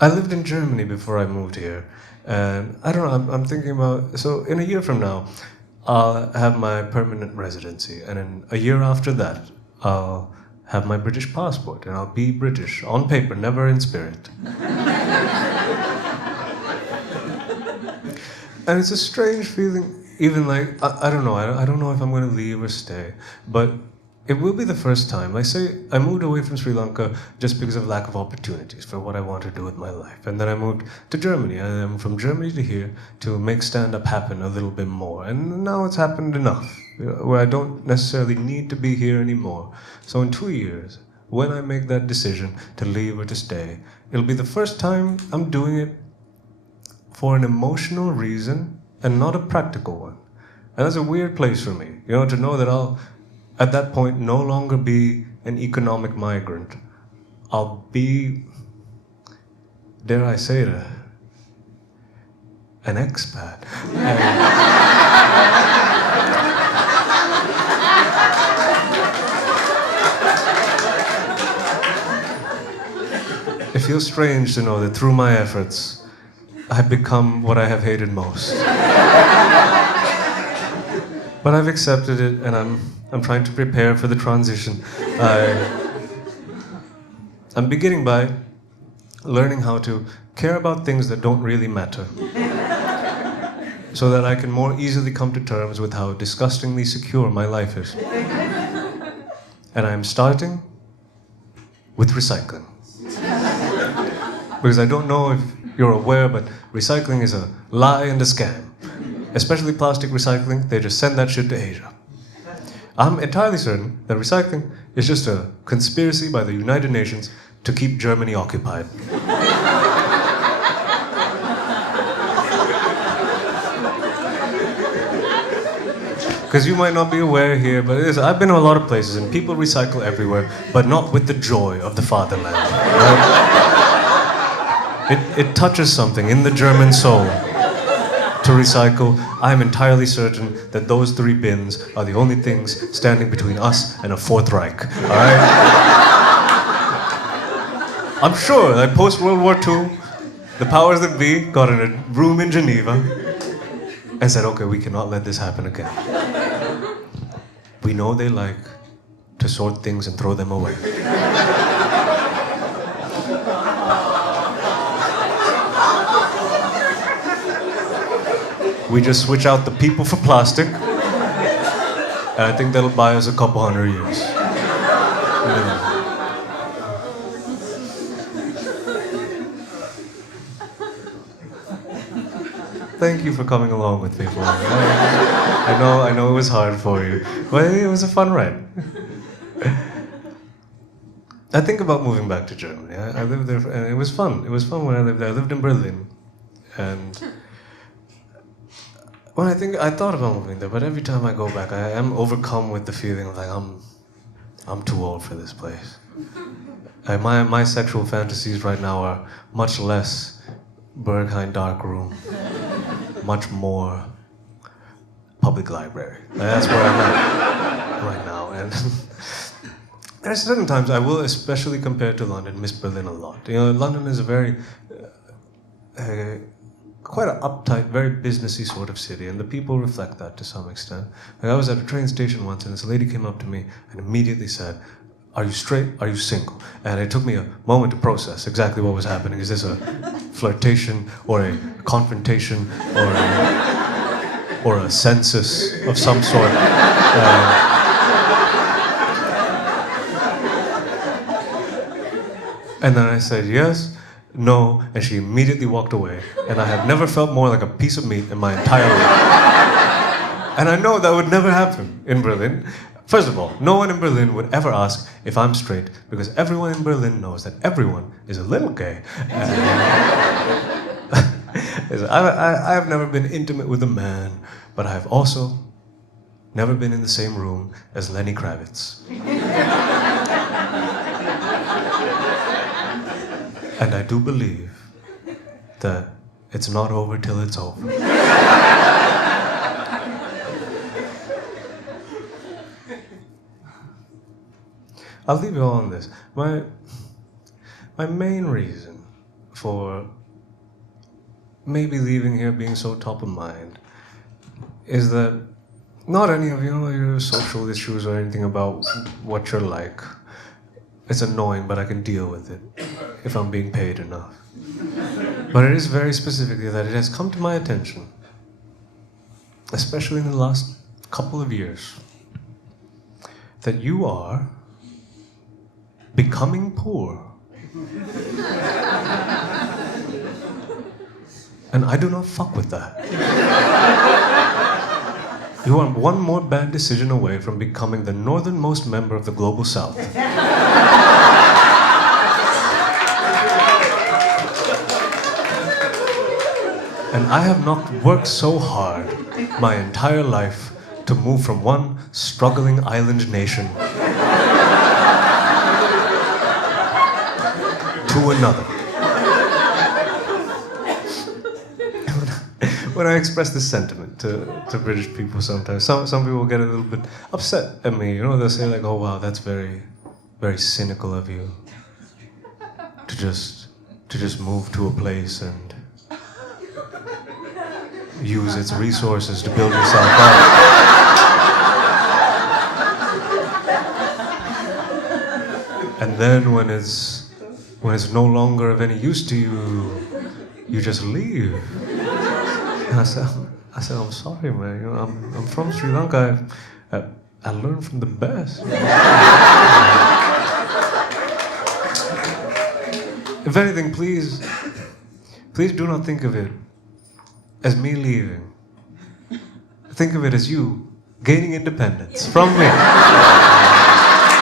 I lived in Germany before I moved here, and I don't know. I'm thinking about, so in a year from now, I'll have my permanent residency, and in a year after that, I'll have my British passport, and I'll be British on paper, never in spirit. And it's a strange feeling, even like, I don't know, I don't know if I'm going to leave or stay, but it will be the first time. Like, say, I moved away from Sri Lanka just because of lack of opportunities for what I want to do with my life. And then I moved to Germany, and I'm from Germany to here to make stand-up happen a little bit more. And now it's happened enough, where I don't necessarily need to be here anymore. So in 2 years, when I make that decision to leave or to stay, it'll be the first time I'm doing it for an emotional reason and not a practical one. And that's a weird place for me, to know that I'll, at that point, no longer be an economic migrant. I'll be, dare I say it, an expat. It feels strange to know that through my efforts, I've become what I have hated most. But I've accepted it, and I'm trying to prepare for the transition. I'm beginning by learning how to care about things that don't really matter, so that I can more easily come to terms with how disgustingly secure my life is. And I'm starting with recycling. Because I don't know if you're aware, but recycling is a lie and a scam. Especially plastic recycling, they just send that shit to Asia. I'm entirely certain that recycling is just a conspiracy by the United Nations to keep Germany occupied. Because you might not be aware here, but I've been to a lot of places and people recycle everywhere, but not with the joy of the fatherland. Right? It touches something in the German soul to recycle. I'm entirely certain that those 3 bins are the only things standing between us and a Fourth Reich. All right? I'm sure that post-World War II, the powers that be got in a room in Geneva and said, okay, we cannot let this happen again. We know they like to sort things and throw them away. We just switch out the people for plastic, and I think that'll buy us a couple hundred years. Yeah. Thank you for coming along with me for it. I know it was hard for you, but it was a fun ride. I think about moving back to Germany. I lived there, and it was fun. It was fun when I lived there. I lived in Berlin, and when I thought about moving there, but every time I go back, I am overcome with the feeling of like I'm too old for this place. My sexual fantasies right now are much less Berghain dark room, much more public library. That's where I'm at right now. And there are certain times I will, especially compared to London, miss Berlin a lot. London is a very quite an uptight, very businessy sort of city, and the people reflect that to some extent. Like I was at a train station once, and this lady came up to me and immediately said, "Are you straight? Are you single?" And it took me a moment to process exactly what was happening. Is this a flirtation or a confrontation or a census of some sort? And then I said yes. No, and she immediately walked away, and I have never felt more like a piece of meat in my entire life. And I know that would never happen in Berlin. First of all, no one in Berlin would ever ask if I'm straight, because everyone in Berlin knows that everyone is a little gay. I have never been intimate with a man, but I have also never been in the same room as Lenny Kravitz. And I do believe that it's not over till it's over. I'll leave you all on this. My my main reason for maybe leaving here being so top of mind is that not any of your social issues or anything about what you're like. It's annoying, but I can deal with it if I'm being paid enough. But it is very specifically that it has come to my attention, especially in the last couple of years, that you are becoming poor. And I do not fuck with that. You are one more bad decision away from becoming the northernmost member of the Global South. And I have not worked so hard my entire life to move from one struggling island nation to another. When I express this sentiment to British people sometimes, some people get a little bit upset at me. They'll say like, "Oh wow, that's very, very cynical of you to just move to a place and use its resources to build yourself up." And then when it's no longer of any use to you, you just leave. And I said, "I'm sorry, man. I'm from Sri Lanka. I learned from the best." If anything, please do not think of it as me leaving. Think of it as you gaining independence from me.